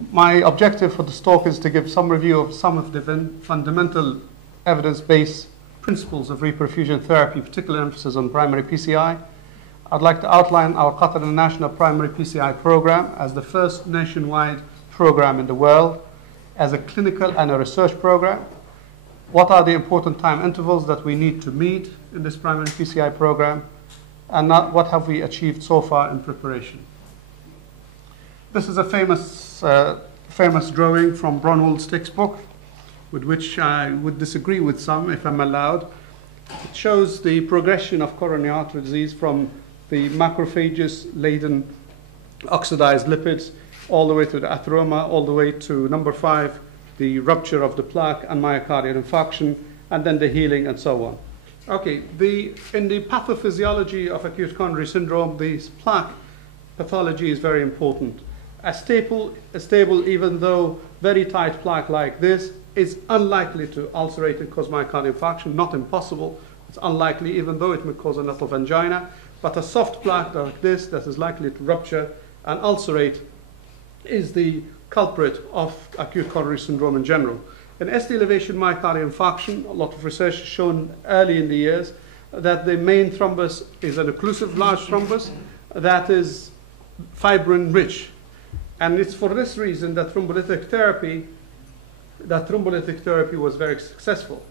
My objective for this talk is to give some review of some of the fundamental evidence-based principles of reperfusion therapy, particular emphasis on primary PCI. I'd like to outline our Qatar International Primary PCI program as the first nationwide program in the world, as a clinical and a research program. What are the important time intervals that we need to meet in this primary PCI program, and what have we achieved so far in preparation? This is a famous drawing from Bronwald's textbook, with which I would disagree with some, if I'm allowed. It shows the progression of coronary artery disease from the macrophages-laden oxidized lipids all the way to the atheroma, all the way to number 5, the rupture of the plaque and myocardial infarction, and then the healing and so on. Okay, in the pathophysiology of acute coronary syndrome, the plaque pathology is very important. A stable, even though very tight plaque like this, is unlikely to ulcerate and cause myocardial infarction, not impossible. It's unlikely, even though it may cause a nasal angina. But a soft plaque like this that is likely to rupture and ulcerate is the culprit of acute coronary syndrome in general. In ST elevation myocardial infarction, a lot of research has shown early in the years that the main thrombus is an occlusive large thrombus that is fibrin-rich. And it's for this reason that thrombolytic therapy was very successful.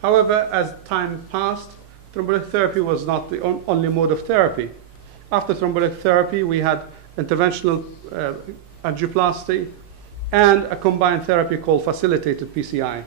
However, as time passed, thrombolytic therapy was not the only mode of therapy. After thrombolytic therapy, we had interventional angioplasty and a combined therapy called facilitated PCI.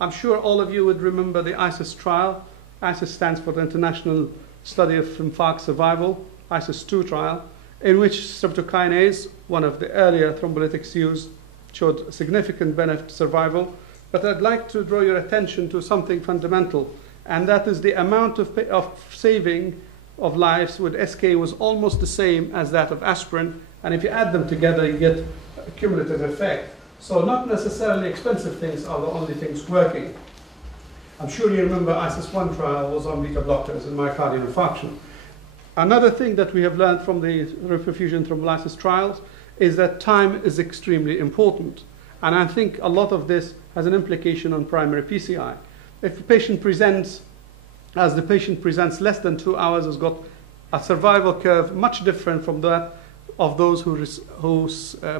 I'm sure all of you would remember the ISIS trial. ISIS stands for the International Study of Infarct Survival, ISIS-2 trial, in which streptokinase, one of the earlier thrombolytics used, showed significant benefit to survival. But I'd like to draw your attention to something fundamental, and that is the amount of saving of lives with SK was almost the same as that of aspirin, and if you add them together, you get a cumulative effect. So not necessarily expensive things are the only things working. I'm sure you remember ISIS-1 trial was on beta blockers and myocardial infarction. Another thing that we have learned from the reperfusion thrombolysis trials is that time is extremely important. And I think a lot of this has an implication on primary PCI. If the patient presents, as the patient presents less than 2 hours, has got a survival curve much different from that of those who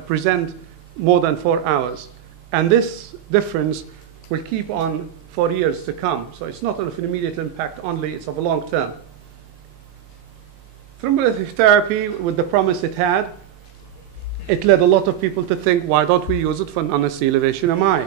present more than 4 hours. And this difference will keep on for years to come. So it's not of an immediate impact only, it's of a long term. Thrombolytic therapy, with the promise it had, it led a lot of people to think, why don't we use it for non-ST elevation MI?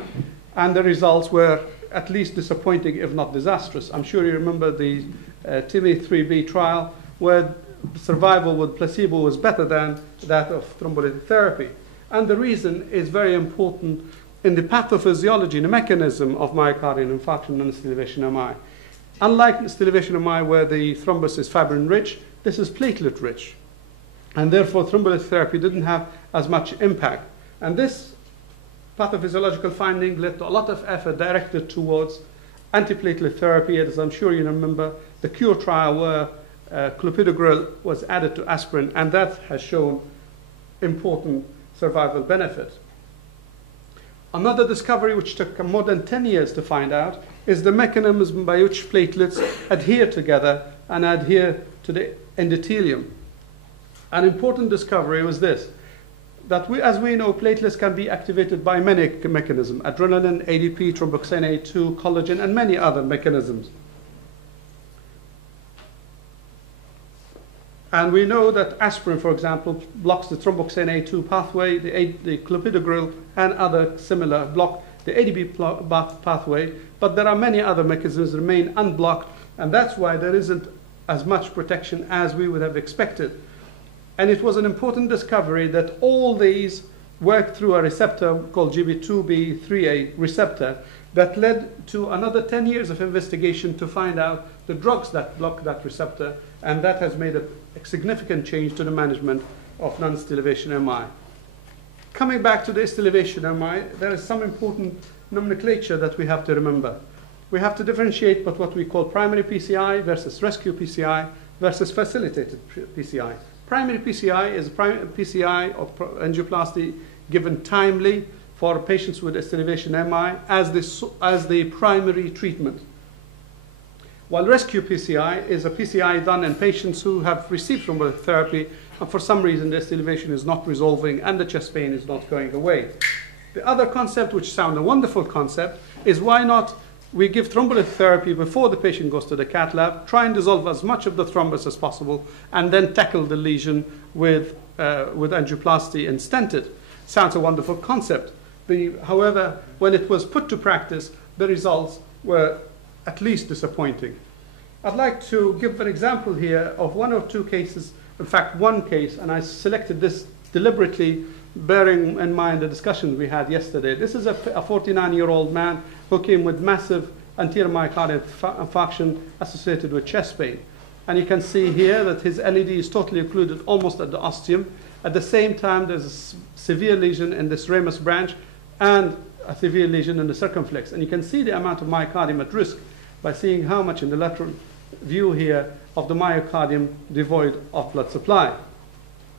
And the results were at least disappointing, if not disastrous. I'm sure you remember the TIMI 3B trial, where survival with placebo was better than that of thrombolytic therapy. And the reason is very important in the pathophysiology, the mechanism of myocardial infarction and ST elevation MI. Unlike ST elevation MI, where the thrombus is fibrin-rich, this is platelet-rich. And therefore, thrombolytic therapy didn't have as much impact. And this pathophysiological finding led to a lot of effort directed towards anti-platelet therapy. As I'm sure you remember, the CURE trial where clopidogrel was added to aspirin, and that has shown important survival benefit. Another discovery, which took more than 10 years to find out, is the mechanism by which platelets adhere together and adhere to the endothelium. An important discovery was this, that as we know, platelets can be activated by many mechanisms: adrenaline, ADP, thromboxane A2, collagen, and many other mechanisms. And we know that aspirin, for example, blocks the thromboxane A2 pathway, the clopidogrel and other similar block the ADP pathway, but there are many other mechanisms that remain unblocked, and that's why there isn't as much protection as we would have expected. And it was an important discovery that all these work through a receptor called GB2B3A receptor that led to another 10 years of investigation to find out the drugs that block that receptor, and that has made a significant change to the management of non-ST elevation MI. Coming back to the ST elevation MI, there is some important nomenclature that we have to remember. We have to differentiate between what we call primary PCI versus rescue PCI versus facilitated PCI. primary PCI is PCI or angioplasty given timely for patients with estivation MI as the primary treatment. While rescue PCI is a PCI done in patients who have received thrombolytic therapy and for some reason the estivation is not resolving and the chest pain is not going away. The other concept, which sounds a wonderful concept, is why not we give thrombolytic therapy before the patient goes to the cath lab, try and dissolve as much of the thrombus as possible, and then tackle the lesion with angioplasty and stent it. Sounds a wonderful concept. However, when it was put to practice, the results were at least disappointing. I'd like to give an example here of one or two cases, in fact one case, and I selected this deliberately bearing in mind the discussion we had yesterday. This is a 49-year-old man who came with massive anterior myocardial infarction associated with chest pain. And you can see here that his LED is totally occluded almost at the ostium. At the same time, there's a severe lesion in this ramus branch and a severe lesion in the circumflex. And you can see the amount of myocardium at risk by seeing how much in the lateral view here of the myocardium devoid of blood supply.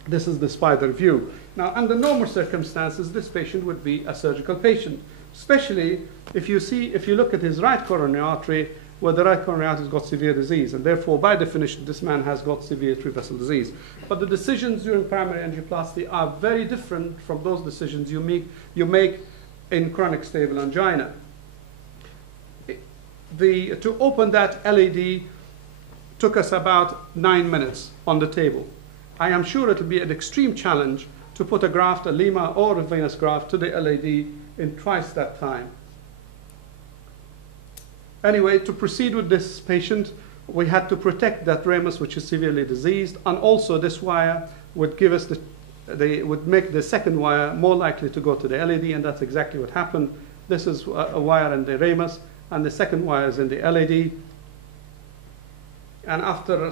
This is the spider view. Now, under normal circumstances, this patient would be a surgical patient, especially if you look at his right coronary artery, where the right coronary artery has got severe disease, and therefore, by definition, this man has got severe atrial disease. But the decisions during primary angioplasty are very different from those decisions you make in chronic stable angina. To open that LED took us about 9 minutes on the table. I am sure it will be an extreme challenge to put a graft, a Lima or a venous graft, to the LED in twice that time. Anyway, to proceed with this patient, we had to protect that ramus, which is severely diseased, and also this wire would give us would make the second wire more likely to go to the LED, and that's exactly what happened. This is a wire in the ramus, and the second wire is in the LED. And after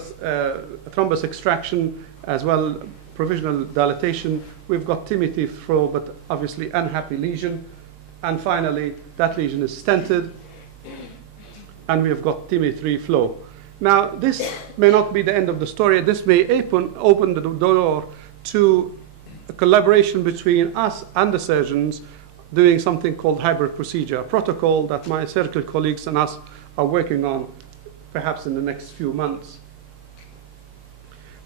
thrombus extraction, as well provisional dilatation, we've got TIMI flow, but obviously unhappy lesion. And finally, that lesion is stented, and we have got TIMI flow. Now, this may not be the end of the story. This may open the door to a collaboration between us and the surgeons doing something called hybrid procedure, a protocol that my surgical colleagues and us are working on perhaps in the next few months.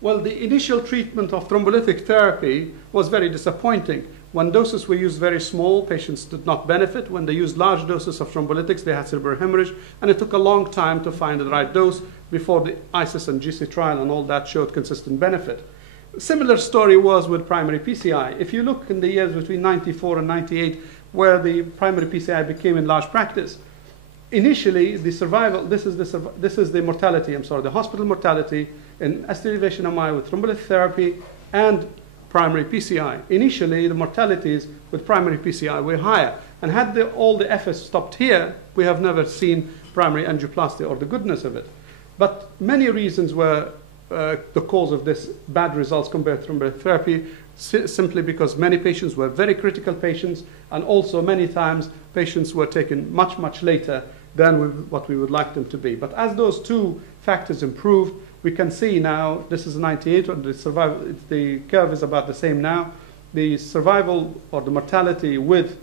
Well, the initial treatment of thrombolytic therapy was very disappointing. When doses were used very small, patients did not benefit. When they used large doses of thrombolytics, they had cerebral hemorrhage, and it took a long time to find the right dose before the ISIS and GC trial and all that showed consistent benefit. Similar story was with primary PCI. If you look in the years between 94 and 98, where the primary PCI became in large practice, initially the survival, this is the mortality, the hospital mortality in estivation MI with thrombolytic therapy and primary PCI. Initially, the mortalities with primary PCI were higher. And had all the efforts stopped here, we have never seen primary angioplasty or the goodness of it. But many reasons were the cause of this bad results compared to thrombolytic therapy, simply because many patients were very critical patients, and also many times patients were taken much, much later than what we would like them to be. But as those two factors improved, we can see now, this is 98, and the curve is about the same now. The survival or the mortality with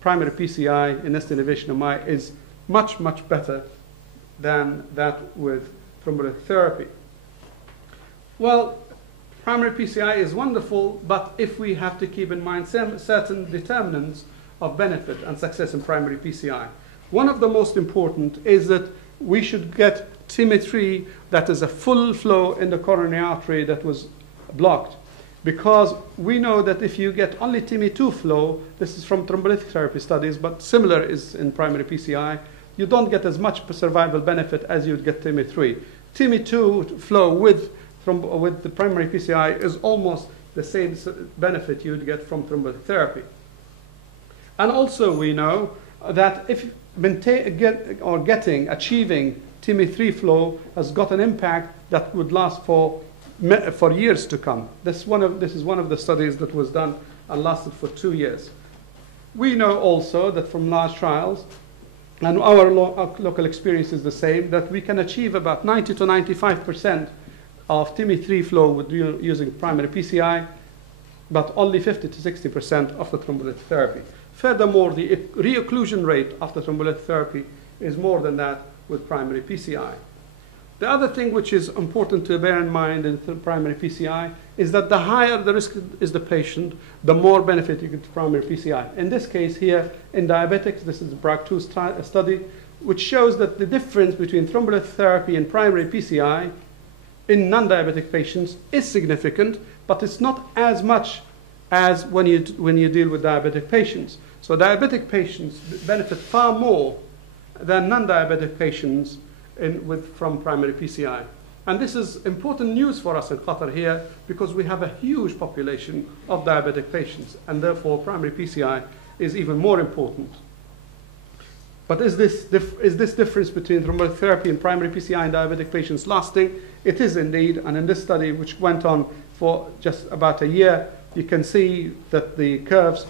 primary PCI in estivation MI is much, much better than that with thrombolytic therapy. Well, primary PCI is wonderful, but if we have to keep in mind certain determinants of benefit and success in primary PCI. One of the most important is that we should get TIMI that is a full flow in the coronary artery that was blocked. Because we know that if you get only TIMI flow, this is from thrombolytic therapy studies, but similar is in primary PCI, you don't get as much survival benefit as you'd get TIMI. TIMI flow with the primary PCI is almost the same benefit you'd get from thrombolytic therapy. And also we know that if achieving TIMI flow has got an impact that would last for years to come. This is one of the studies that was done and lasted for 2 years. We know also that from large trials, and our local experience is the same, that we can achieve about 90 to 95% of TIMI-3 flow with using primary PCI, but only 50 to 60% after thrombolytic therapy. Furthermore, the re-occlusion rate after thrombolytic therapy is more than that with primary PCI. The other thing which is important to bear in mind in primary PCI is that the higher the risk is the patient, the more benefit you get to primary PCI. In this case here, in diabetics, this is a BRAC2 study, which shows that the difference between thrombolytic therapy and primary PCI in non-diabetic patients is significant, but it's not as much as when you deal with diabetic patients. So diabetic patients benefit far more than non-diabetic patients from primary PCI. And this is important news for us in Qatar here because we have a huge population of diabetic patients, and therefore primary PCI is even more important. But is this difference between thrombolytic therapy and primary PCI in diabetic patients lasting? It is indeed, and in this study, which went on for just about a year, you can see that the curves,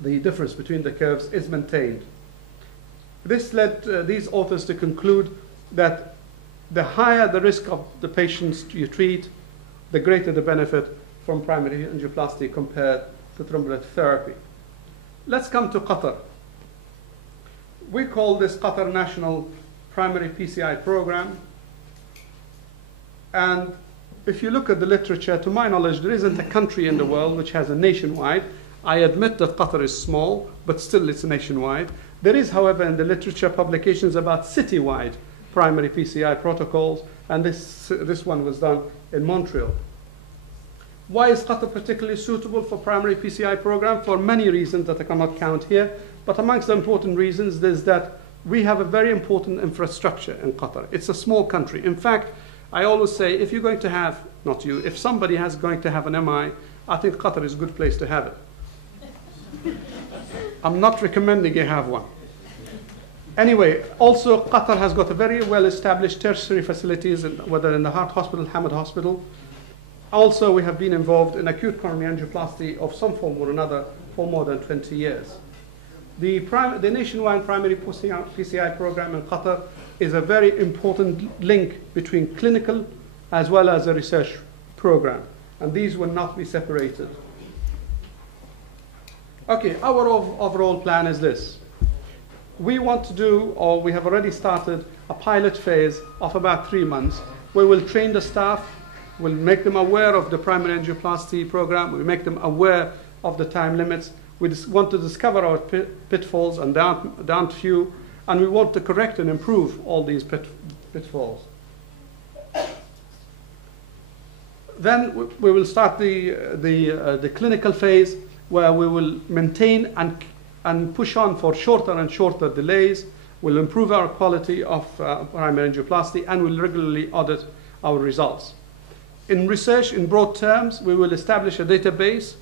the difference between the curves is maintained. This led these authors to conclude that the higher the risk of the patients you treat, the greater the benefit from primary angioplasty compared to thrombolytic therapy. Let's come to Qatar. We call this Qatar National Primary PCI Program. And if you look at the literature, to my knowledge, there isn't a country in the world which has a nationwide. I admit that Qatar is small, but still it's nationwide. There is, however, in the literature publications about citywide primary PCI protocols, and this one was done in Montreal. Why is Qatar particularly suitable for primary PCI program? For many reasons that I cannot count here, but amongst the important reasons is that we have a very important infrastructure in Qatar. It's a small country. In fact, I always say if you're going to have, not you, if somebody is going to have an MI, I think Qatar is a good place to have it. I'm not recommending you have one. Anyway, also Qatar has got a very well-established tertiary facilities, whether in the Heart Hospital, Hamad Hospital. Also, we have been involved in acute coronary angioplasty of some form or another for more than 20 years. The nationwide primary PCI program in Qatar is a very important link between clinical as well as a research program, and these will not be separated. Okay, our overall plan is this. We want to do, or we have already started, a pilot phase of about 3 months. We will train the staff, we'll make them aware of the primary angioplasty program, we'll make them aware of the time limits. We want to discover our pitfalls, and there aren't few, and we want to correct and improve all these pitfalls. Then we will start the clinical phase, where we will maintain and push on for shorter and shorter delays. We'll improve our quality of primary angioplasty, and we'll regularly audit our results. In research, in broad terms, we will establish a database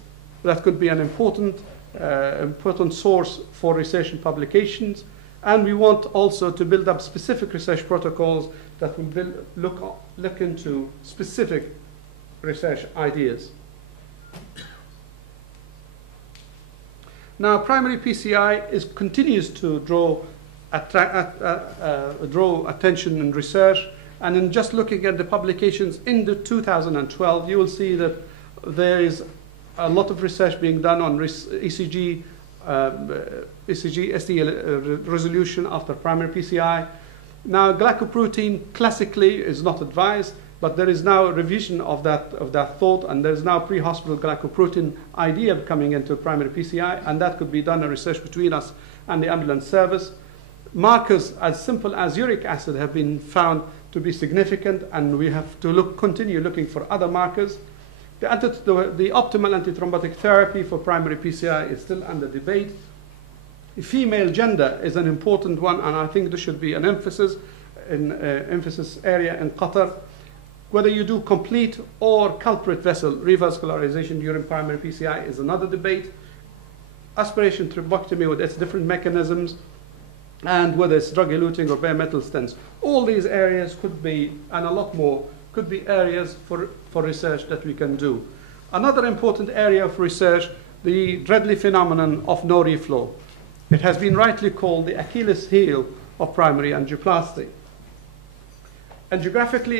that could be an important source for research and publications. And we want also to build up specific research protocols that will look into specific research ideas. Now, primary PCI continues to draw attention in research, and in just looking at the publications in the 2012, you will see that there is a lot of research being done on ECG, ST resolution after primary PCI. Now, glycoprotein classically is not advised, but there is now a revision of that thought, and there is now pre-hospital glycoprotein idea coming into primary PCI, and that could be done in research between us and the ambulance service. Markers as simple as uric acid have been found to be significant, and we have to continue looking for other markers. The optimal antithrombotic therapy for primary PCI is still under debate. Female gender is an important one, and I think there should be an emphasis area in Qatar. Whether you do complete or culprit vessel revascularization during primary PCI is another debate. Aspiration thrombectomy with its different mechanisms, and whether it's drug-eluting or bare metal stents. All these areas could be, and a lot more, could be areas for research that we can do. Another important area of research, the deadly phenomenon of no reflow. It has been rightly called the Achilles heel of primary angioplasty. Angiographically,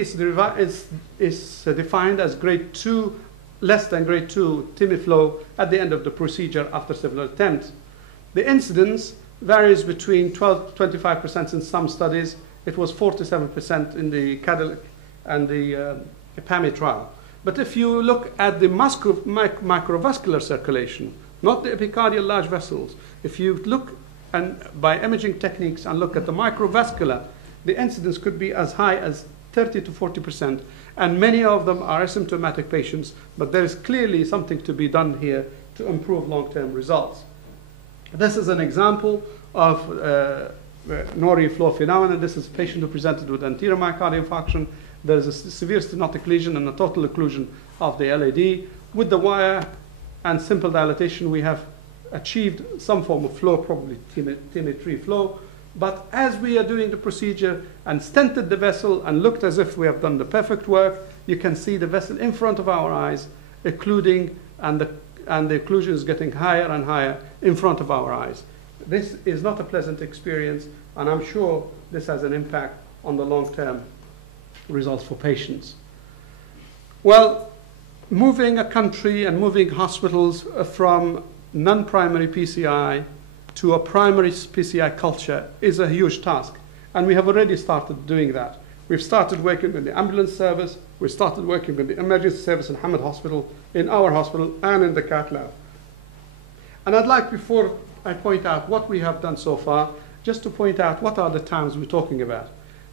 it's defined as grade 2, less than grade 2 TIMI flow at the end of the procedure after several attempts. The incidence varies between 12 to 25% in some studies. It was 47% in the Cadillac and the PAMI trial. But if you look at the microvascular circulation, not the epicardial large vessels, if you look by imaging techniques and look at the microvascular, the incidence could be as high as 30 to 40%, and many of them are asymptomatic patients, but there is clearly something to be done here to improve long-term results. This is an example of Nori flow phenomenon. This is a patient who presented with anterior myocardial infarction. There is a severe stenotic lesion and a total occlusion of the LAD. With the wire and simple dilatation, we have achieved some form of flow, probably TIMI-3 flow. But as we are doing the procedure and stented the vessel and looked as if we have done the perfect work, you can see the vessel in front of our eyes occluding, and the occlusion is getting higher and higher in front of our eyes. This is not a pleasant experience, and I'm sure this has an impact on the long-term results for patients. Well, moving a country and moving hospitals from non-primary PCI to a primary PCI culture is a huge task, and we have already started doing that. We've started working with the ambulance service, we started working with the emergency service in Hamad Hospital, in our hospital, and in the cath lab. And I'd like, before I point out what we have done so far, just to point out what are the times we're talking about.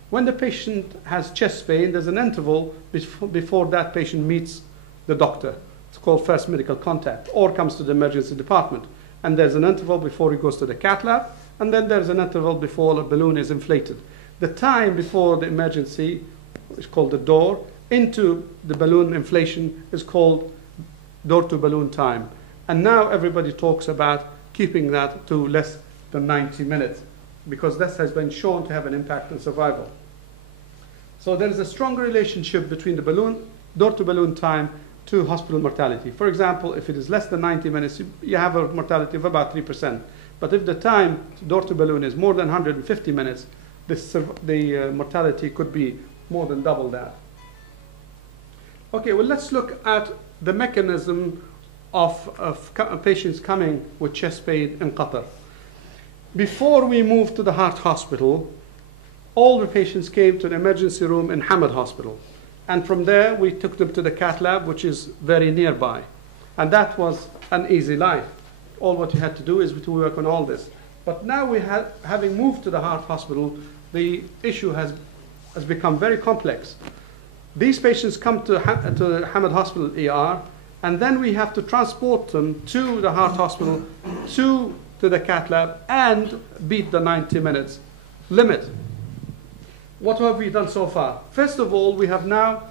When the patient has chest pain, there's an interval before that patient meets the doctor. It's called first medical contact, or comes to the emergency department. And there's an interval before he goes to the cath lab, and then there's an interval before the balloon is inflated. The time before the emergency is called the door into the balloon inflation is called door to balloon time. And now everybody talks about keeping that to less than 90 minutes, because this has been shown to have an impact on survival. So there is a strong relationship between the balloon, door to balloon time, to hospital mortality. For example, if it is less than 90 minutes, you have a mortality of about 3%. But if the time door to balloon is more than 150 minutes, the mortality could be more than double that. Okay, well, let's look at the mechanism of patients coming with chest pain in Qatar. Before we moved to the heart hospital, all the patients came to the emergency room in Hamad Hospital. And from there, we took them to the cath lab, which is very nearby. And that was an easy life. All what you had to do is to work on all this. But now having moved to the heart hospital, the issue has become very complex. These patients come to Hamad Hospital ER, and then we have to transport them to the heart hospital, to the cath lab, and beat the 90 minutes limit. What have we done so far? First of all, we have now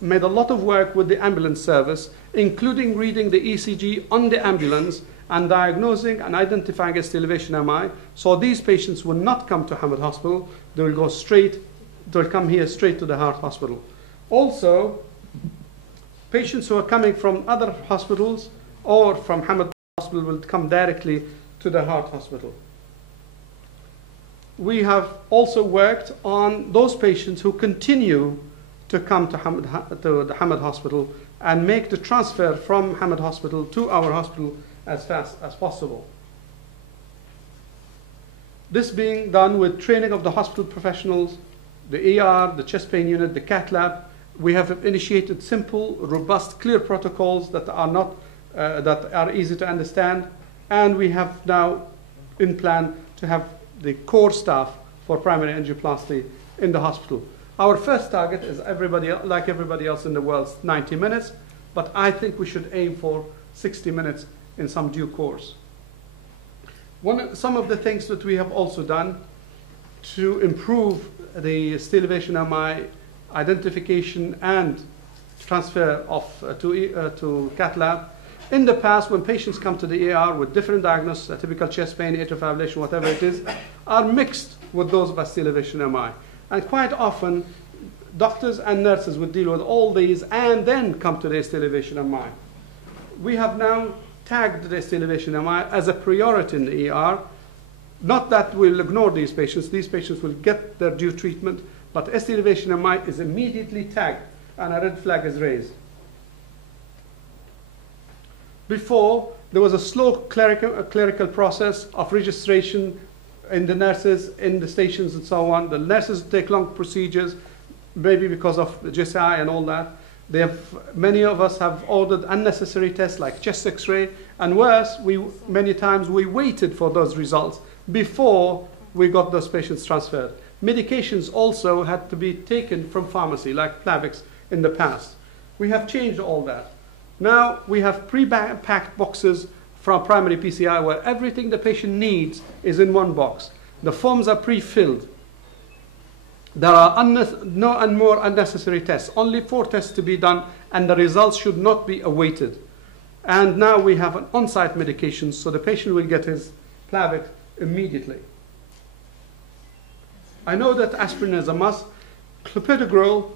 made a lot of work with the ambulance service, including reading the ECG on the ambulance and diagnosing and identifying ST elevation MI. So these patients will not come to Hamad Hospital. They will go straight, they'll come here straight to the heart hospital. Also, patients who are coming from other hospitals or from Hamad Hospital will come directly to the heart hospital. We have also worked on those patients who continue to come to the Hamad Hospital and make the transfer from Hamad Hospital to our hospital as fast as possible. This being done with training of the hospital professionals, the ER, the chest pain unit, the cath lab. We have initiated simple, robust, clear protocols that are easy to understand, and we have now in plan to have the core staff for primary angioplasty in the hospital. Our first target is like everybody else in the world, 90 minutes, but I think we should aim for 60 minutes in some due course. Some of the things that we have also done to improve the ST elevation MI identification and transfer to cath lab. In the past, when patients come to the ER with different diagnoses, a typical chest pain, atrial fibrillation, whatever it is, are mixed with those of ST elevation MI. And quite often, doctors and nurses would deal with all these and then come to the ST elevation MI. We have now tagged the ST elevation MI as a priority in the ER. Not that we'll ignore these patients will get their due treatment, but ST elevation MI is immediately tagged and a red flag is raised. Before, there was a slow clerical process of registration in the nurses, in the stations and so on. The nurses take long procedures, maybe because of the GSI and all that. Many of us have ordered unnecessary tests like chest X-ray, and worse, many times we waited for those results before we got those patients transferred. Medications also had to be taken from pharmacy, like Plavix in the past. We have changed all that. Now we have pre-packed boxes from primary PCI where everything the patient needs is in one box. The forms are pre-filled. There are no and more unnecessary tests, only 4 tests to be done, and the results should not be awaited. And now we have an on-site medication, so the patient will get his Plavix immediately. I know that aspirin is a must. Clopidogrel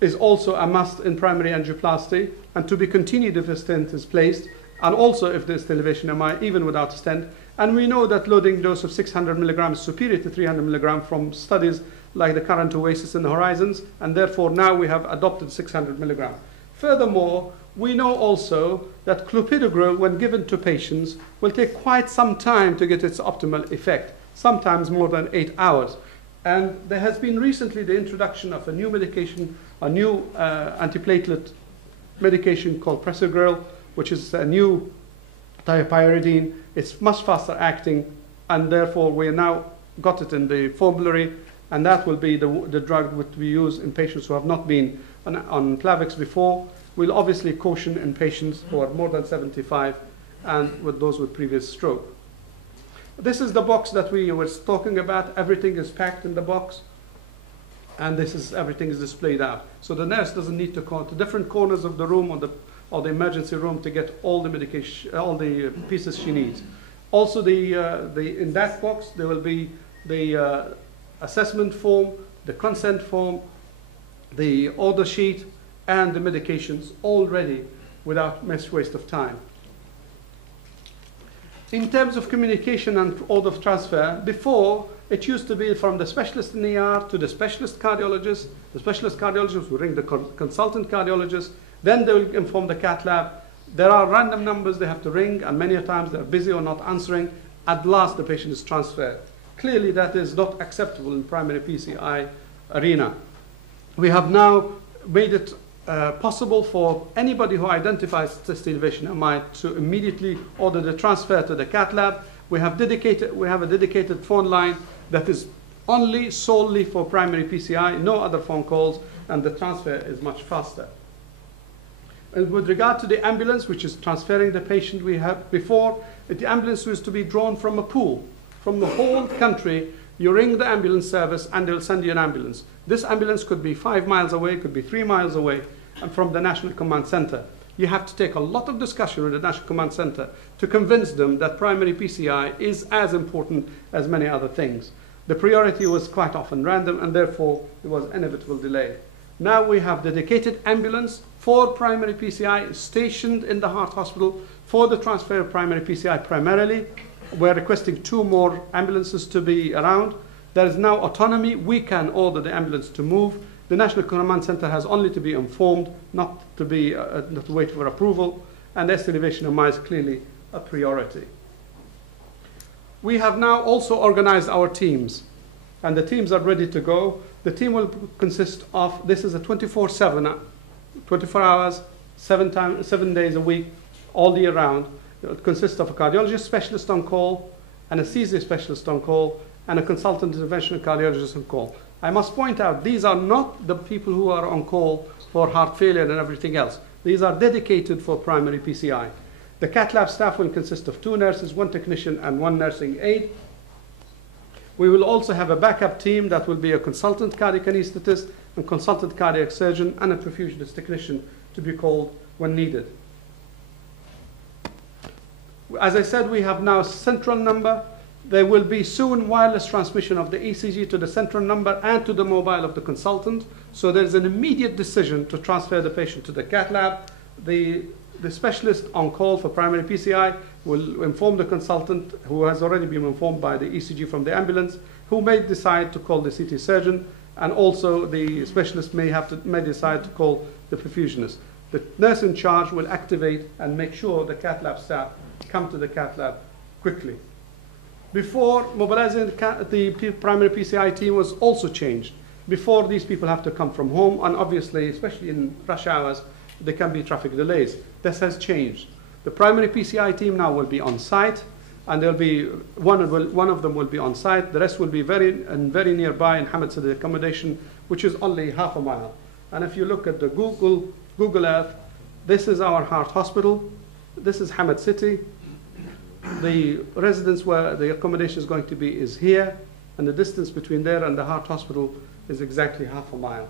is also a must in primary angioplasty, and to be continued if a stent is placed, and also if there's elevation MI, even without a stent. And we know that loading dose of 600 milligrams is superior to 300 milligrams from studies like the current OASIS and the Horizons, and therefore now we have adopted 600 milligrams. Furthermore, we know also that clopidogrel, when given to patients, will take quite some time to get its optimal effect, sometimes more than 8 hours. And there has been recently the introduction of a new medication, a new antiplatelet medication called Prasugrel, which is a new thiopyridine. It's much faster acting, and therefore we now got it in the formulary, and that will be the drug that we use in patients who have not been on Plavix before. We'll obviously caution in patients who are more than 75 and with those with previous stroke. This is the box that we were talking about. Everything is packed in the box, and everything is displayed out. So the nurse doesn't need to go to different corners of the room or the emergency room to get all the medication, all the pieces she needs. Also, in that box there will be the assessment form, the consent form, the order sheet, and the medications, all ready without much waste of time. In terms of communication and order of transfer, before it used to be from the specialist in the ER to the specialist cardiologist. The specialist cardiologist will ring the consultant cardiologist, then they will inform the cath lab. There are random numbers they have to ring, and many times they're busy or not answering. At last, the patient is transferred. Clearly, that is not acceptable in primary PCI arena. We have now made it possible for anybody who identifies chest elevation MI to immediately order the transfer to the cath lab. We have a dedicated phone line that is solely for primary PCI, no other phone calls, and the transfer is much faster. And with regard to the ambulance, which is transferring the patient, we have before, the ambulance was to be drawn from a pool. From the whole country, you ring the ambulance service and they'll send you an ambulance. This ambulance could be 5 miles away, could be 3 miles away, and from the National Command Center. You have to take a lot of discussion with the National Command Center to convince them that primary PCI is as important as many other things. The priority was quite often random, and therefore there was inevitable delay. Now we have dedicated ambulance for primary PCI stationed in the heart hospital for the transfer of primary PCI primarily. We're requesting 2 more ambulances to be around. There is now autonomy. We can order the ambulance to move. The National Command Center has only to be informed, not to wait for approval, and ST elevation MI is clearly a priority. We have now also organized our teams, and the teams are ready to go. The team will consist of, this is a 24/7, 24 hours, 7 days a week, all year round. It consists of a cardiologist specialist on call, an anesthesia specialist on call, and a consultant interventional cardiologist on call. I must point out, these are not the people who are on call for heart failure and everything else. These are dedicated for primary PCI. The cath lab staff will consist of 2 nurses, 1 technician, and 1 nursing aide. We will also have a backup team that will be a consultant cardiac anesthetist, a consultant cardiac surgeon, and a perfusionist technician to be called when needed. As I said, we have now a central number. There will be soon wireless transmission of the ECG to the central number and to the mobile of the consultant. So there's an immediate decision to transfer the patient to the cath lab. The specialist on call for primary PCI will inform the consultant, who has already been informed by the ECG from the ambulance, who may decide to call the CT surgeon. And also the specialist may decide to call the perfusionist. The nurse in charge will activate and make sure the cath lab staff come to the cath lab quickly. Before, mobilizing the primary PCI team was also changed. Before, these people have to come from home, and obviously, especially in rush hours, there can be traffic delays. This has changed. The primary PCI team now will be on site, and there'll be one of them will be on site. The rest will be very nearby in Hamad City accommodation, which is only half a mile. And if you look at the Google Earth, this is our heart hospital. This is Hamad City. The residence where the accommodation is going to be is here, and the distance between there and the heart hospital is exactly half a mile.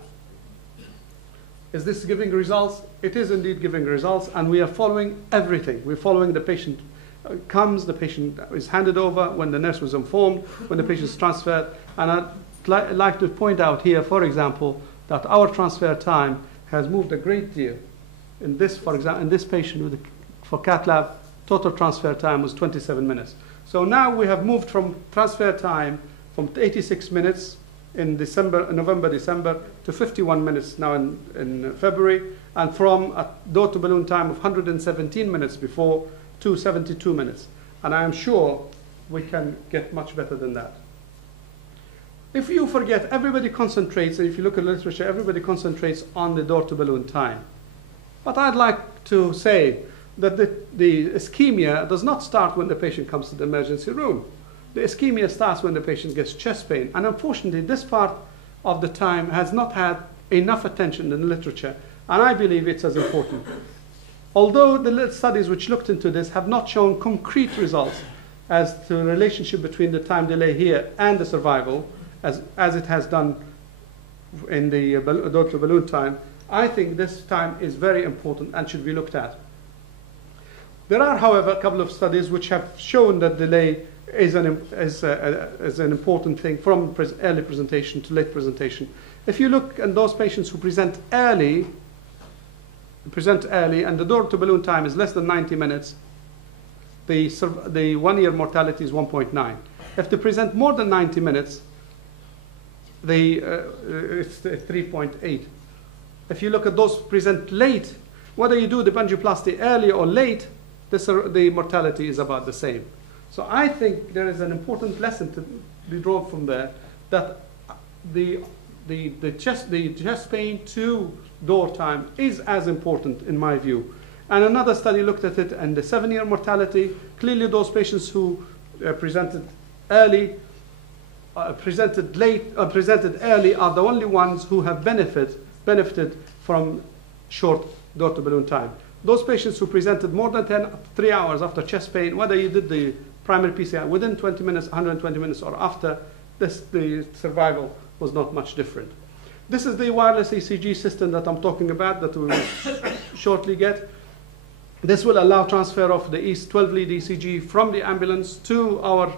Is this giving results? It is indeed giving results, and we are following everything. We're following the patient comes, the patient is handed over, when the nurse was informed, when the patient is transferred. And I'd like to point out here, for example, that our transfer time has moved a great deal. In this, for example, in this patient for cath lab, total transfer time was 27 minutes. So now we have moved from transfer time from 86 minutes in November, December, to 51 minutes now in February, and from a door-to-balloon time of 117 minutes before to 72 minutes. And I am sure we can get much better than that. If you forget, everybody concentrates, and if you look at literature, everybody concentrates on the door-to-balloon time. But I'd like to say that the ischemia does not start when the patient comes to the emergency room. The ischemia starts when the patient gets chest pain. And unfortunately, this part of the time has not had enough attention in the literature. And I believe it's as important. Although the studies which looked into this have not shown concrete results as to the relationship between the time delay here and the survival, as it has done in the door-to-balloon time, I think this time is very important and should be looked at. There are, however, a couple of studies which have shown that delay is an important thing from early presentation to late presentation. If you look at those patients who present early, and the door-to-balloon time is less than 90 minutes, the one-year mortality is 1.9. If they present more than 90 minutes, it's 3.8. If you look at those present late, whether you do the angioplasty early or late, the mortality is about the same. So I think there is an important lesson to be drawn from there, that the chest pain to door time is as important in my view. And another study looked at it, and the 7-year mortality, clearly those patients who presented early, presented late, presented early are the only ones who have benefited from short door-to-balloon time. Those patients who presented more than 3 hours after chest pain, whether you did the primary PCI within 20 minutes, 120 minutes, or after, the survival was not much different. This is the wireless ECG system that I'm talking about that we will shortly get. This will allow transfer of the 12-lead ECG from the ambulance to our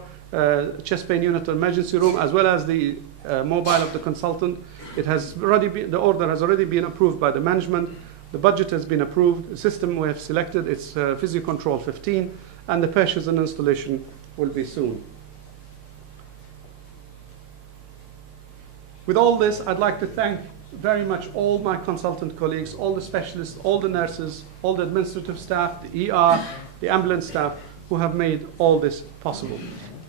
chest pain unit or emergency room, as well as the mobile of the consultant. It has already been, the order has already been approved by the management. The budget has been approved. The system we have selected, it's Physio-Control 15, and the purchase and installation will be soon. With all this, I'd like to thank very much all my consultant colleagues, all the specialists, all the nurses, all the administrative staff, the ER, the ambulance staff, who have made all this possible.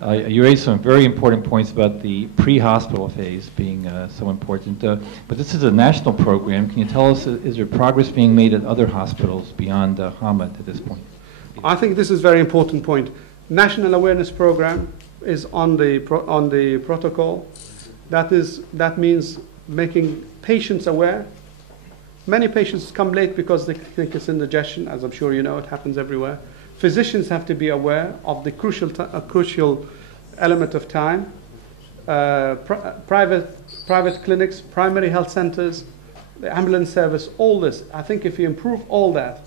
You raised some very important points about the pre-hospital phase being so important. But this is a national program. Can you tell us, is there progress being made at other hospitals beyond Hamad at this point? I think this is a very important point. National awareness program is on the protocol. That means making patients aware. Many patients come late because they think it's indigestion, as I'm sure you know, it happens everywhere. Physicians have to be aware of the crucial element of time. Private clinics, primary health centers, the ambulance service, all this. I think if you improve all that,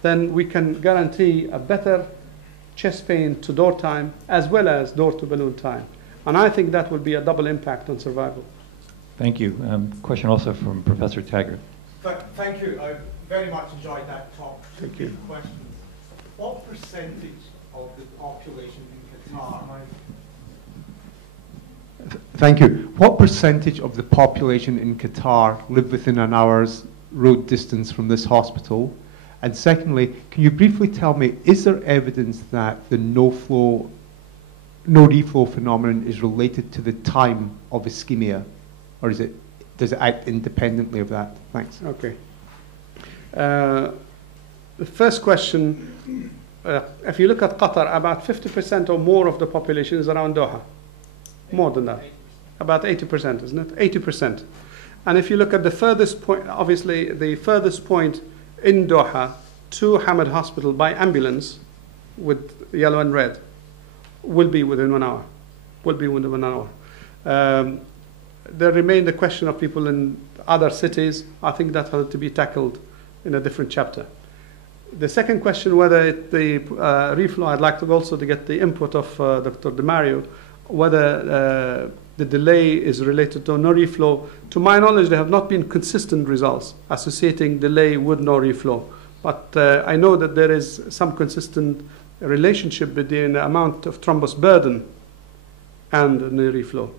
then we can guarantee a better chest pain to door time as well as door to balloon time. And I think that will be a double impact on survival. Thank you. Question also from Professor Taggart. Thank you. I very much enjoyed that talk. Thank you. Questions. What percentage of the population in Qatar Thank you. What percentage of the population in Qatar live within an hour's road distance from this hospital? And secondly, can you briefly tell me, is there evidence that the no reflow phenomenon is related to the time of ischemia, or does it act independently of that? Thanks. Okay. The first question, if you look at Qatar, about 50% or more of the population is around Doha. More than that. About 80%, isn't it? 80%. And if you look at the furthest point, obviously the furthest point in Doha to Hamad Hospital by ambulance with yellow and red will be within 1 hour. Will be within 1 hour. There remain the question of people in other cities. I think that has to be tackled in a different chapter. The second question, whether the reflow, I'd like to also get the input of Dr. DeMario, whether the delay is related to no reflow. To my knowledge, there have not been consistent results associating delay with no reflow. But I know that there is some consistent relationship between the amount of thrombus burden and no reflow.